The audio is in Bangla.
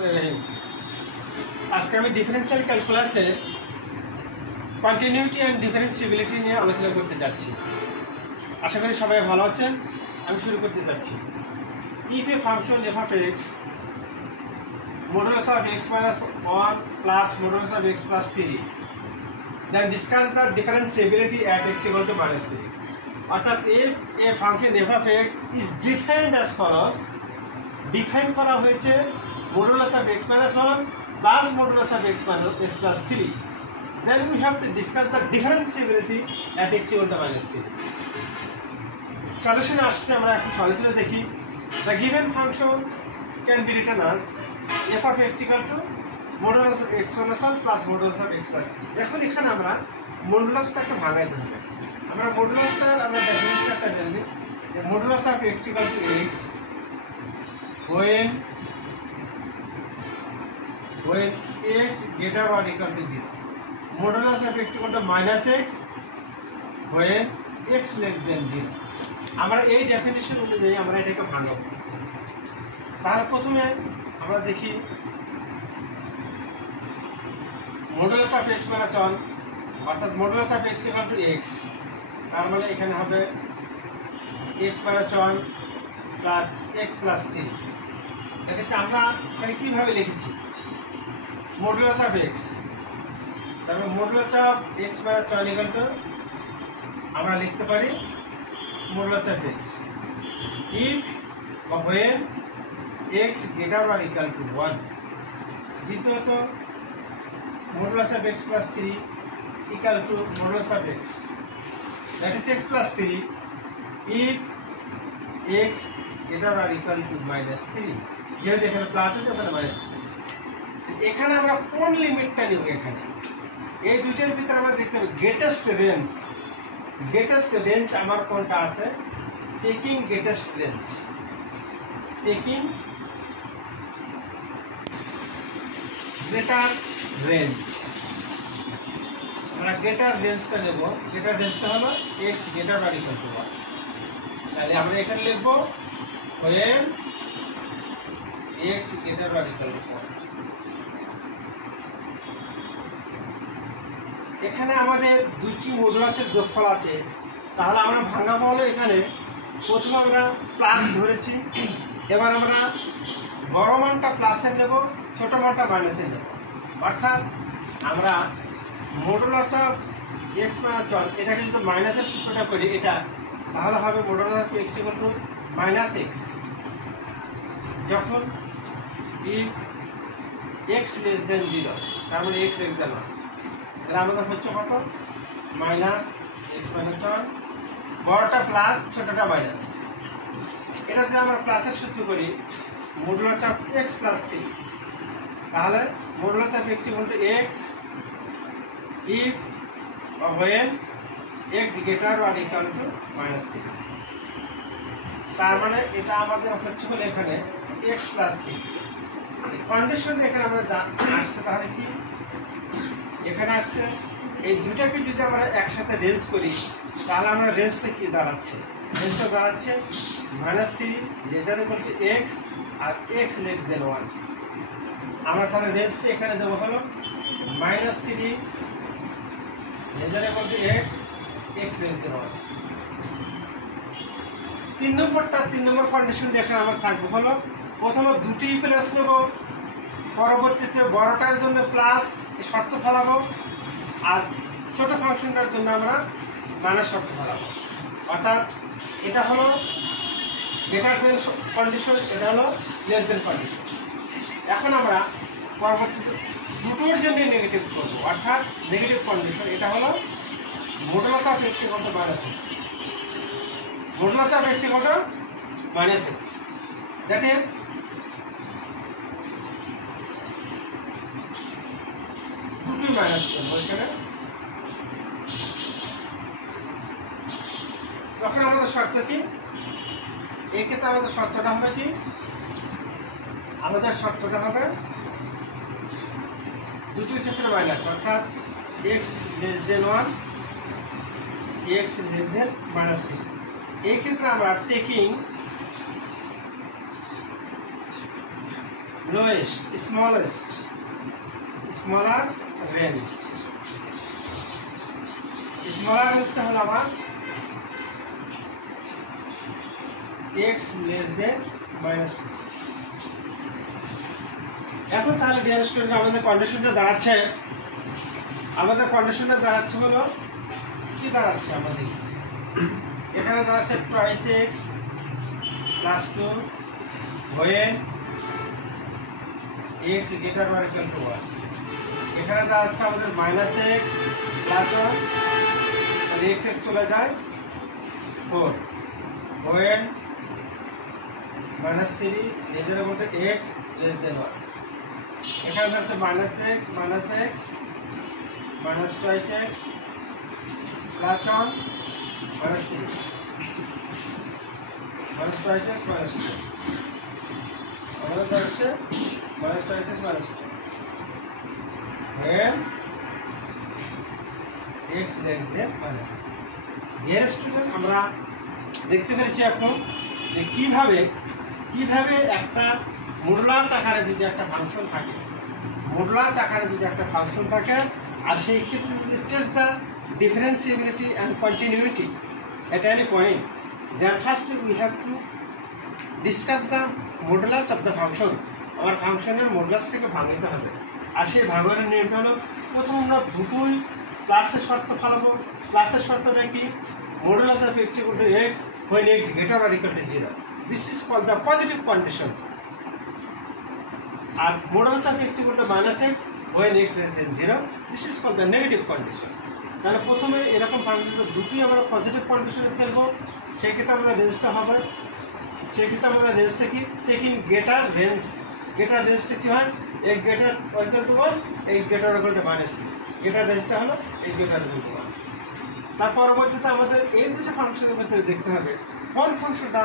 বিসমিল্লাহির-রহমানির-রহিম। আজকে আমি ডিফারেন্সিয়াল ক্যালকুলাসের কন্টিনিউটি অ্যান্ড ডিফারেন্সিবিলিটি নিয়ে আলোচনা করতে যাচ্ছি। আশা করি সবাই ভালো আছেন। আমি শুরু করতে যাচ্ছি। If A function F of x modulus of x minus 1 plus modulus of x plus 3 then discuss the differentiability at x equal to minus 3. অর্থাৎ if a function f of x is defined as follows, define করা হয়েছে modulus of x minus 1 plus modulus of x minus x plus 3, then we have to discuss the differentiability at x equal to minus 3. Solution আসছে, আমরা এখন সলিউশনে দেখি। the given function can be written as f of x equal to modulus of x minus 1 plus modulus of x plus 3. এখন এখানে আমরা মডুলাসটাকে ভাঙাই ধরব। আমরা মডুলাসটা আমরা ডেফিনিশনটা জানি যে modulus of x equal to x when x greater or equal to 0. Modulus of x equal to minus x when x less than 0. আমরা এই ডেফিনিশন অনুযায়ী আমরা এটাকে ভাঙব। তাহলে প্রথমে আমরা দেখি মডুলাস অফ x minus 1 অর্থাৎ modulus of x equal to x, তার মানে এখানে হবে x minus 1 plus x plus 3। দেখেছি আমরা এখানে কীভাবে লিখেছি মডুলাস অফ এক্স, তারপর modulus of x minus 1 equal to আমরা লিখতে পারি মডুলাস অফ এক্স ইফ বা when x greater or equal to 1। দ্বিতীয়ত modulus of x plus 3 equal to modulus of x, that is x plus 3 if x greater or equal to minus 3। যেহেতু এখানে প্লাস আছে ওখানে মাইনাস 3। এখানে আমরা কোন লিমিটটা নিব? এখানে এই দুইটার ভিতরে আমরা দেখতে হবে গ্রেটেস্ট রেঞ্জ আমার কোনটা আছে, taking greatest range, taking greater range. আমরা গ্রেটার রেঞ্জটা নেব। গ্রেটার রেঞ্জটা হলো x greater or equal to 1। তাহলে আমরা এখানে লিখব when x greater or equal to 1। এখানে আমাদের দুইটি মডুলাসের যোগফল আছে, তাহলে আমরা ভাঙাবো হলো এখানে প্রথমে আমরা প্লাস ধরেছি, এবার আমরা বড় মানটা প্লাসের নেব, ছোট মানটা মাইনাসের নেব। অর্থাৎ আমরা মডুলাস অফ x minus 1 এটাকে যদি মাইনাসের সূত্রটা করি এটা, তাহলে হবে modulus of x equal to minus x যখন if x less than 0, তার মানে x less than 1। তাহলে আমাদের হচ্ছে কত মাইনাস x minus 1, বড়টা প্লাস ছোটটা মাইনাস। এটা যদি আমরা প্লাসের সূত্র করি মডুলাস অফ x plus 3, তাহলে modulus of x equal to x if or when x greater or equal to minus 3। তার মানে এটা আমাদের হচ্ছে বলে এখানে x plus 3 কন্ডিশন এখানে আমরা আসছে। তাহলে কি এখানে আসছে এই দুটাকে যদি আমরা একসাথে রেঞ্জ করি তাহলে আমরা রেঞ্জটা কি দাঁড়াচ্ছে, রেঞ্জটা দাঁড়াচ্ছে -3 লেজার ইকুয়াল টু x আর x লেস দেন 1। আমরা তাহলে রেঞ্জটা এখানে দেবো হলো -3 lesser equal to x x less than 1। 3 নম্বর কন্ডিশন এখানে আমার থাকবে হলো প্রথমে দুটি প্লাস নেব, পরবর্তীতে বড়টার জন্য প্লাস শর্ত ফেলাবো আর ছোট ফাংশনটার জন্য আমরা মাইনাস শর্ত ফেলাবো। অর্থাৎ এটা হলো গ্রেটার দেন কন্ডিশন, এটা হলো লেস দেন কন্ডিশন। এখন আমরা পরবর্তীতে দুটোর জন্য নেগেটিভ করবো, অর্থাৎ নেগেটিভ কন্ডিশন। এটা হলো modulus of x equal to minus x, modulus of x equal to minus x, that is দুটোই মাইনাস করবো এখানে। তখন আমাদের শর্ত কি, এক্ষেত্রে আমাদের শর্তটা হবে কি, আমাদের শর্তটা হবে দুটোর ক্ষেত্রে মাইনাস, অর্থাৎ x less than 1 x less than -3। এই ক্ষেত্রে আমরা taking lowest smaller range. Smaller রেঞ্জটা হলো আমার x লেস দেন -2। এখন তাহলে ডিয়ার স্টুডেন্ট আমাদের কন্ডিশনটা দাঁড়াচ্ছে হলো কি দাঁড়াচ্ছে আমাদের এখানে দাঁড়াচ্ছে twice x plus 2 when x greater or equal to 1। এখানে দাঁড়াচ্ছে আমাদের -x প্লাস 1 আর x চলে যায় 4 when -3 লেজার মধ্যে x লেস দেন 1। এখানে দাঁড়াচ্ছে -x minus twice x plus 1 minus 3 minus twice x minus 2 আমাদের দাঁড়াচ্ছে minus twice x minus 2 when x less than minus 3। Dear student আমরা দেখতে পেরেছি এখন যে কিভাবে একটা মডুলার আকারে যদি একটা ফাংশন থাকে আর সেই ক্ষেত্রে যদি test the differentiability and continuity at any point, then first we have to discuss the modulus of the function। আমার ফাংশনের মডুলাসটাকে ভাঙতে হবে আর সেই ভাঙানোর নিয়মটা হলো প্রথম আমরা দুটোই প্লাসের শর্ত ফেলাবো। প্লাসের শর্তটা কি? modulus of x equal to x when x greater or equal to 0, this is called the positive condition। R modulus of x equal to -x when x less than 0, this is called the negative condition। তাহলে প্রথমে এরকম ফাংশন দুটোই আমরা পজিটিভ কন্ডিশনে ফেলবো। সেই ক্ষেত্রে আমাদের রেঞ্জটা কি টেকিং গ্রেটার রেঞ্জটা কি হয় x greater or equal to 1 x greater or equal to -3। Greater রেঞ্জটা হলো x greater or equal to 1। তার পরবর্তীতে আমাদের এই দুটো ফাংশনের মধ্যে দেখতে হবে কোন ফাংশনটা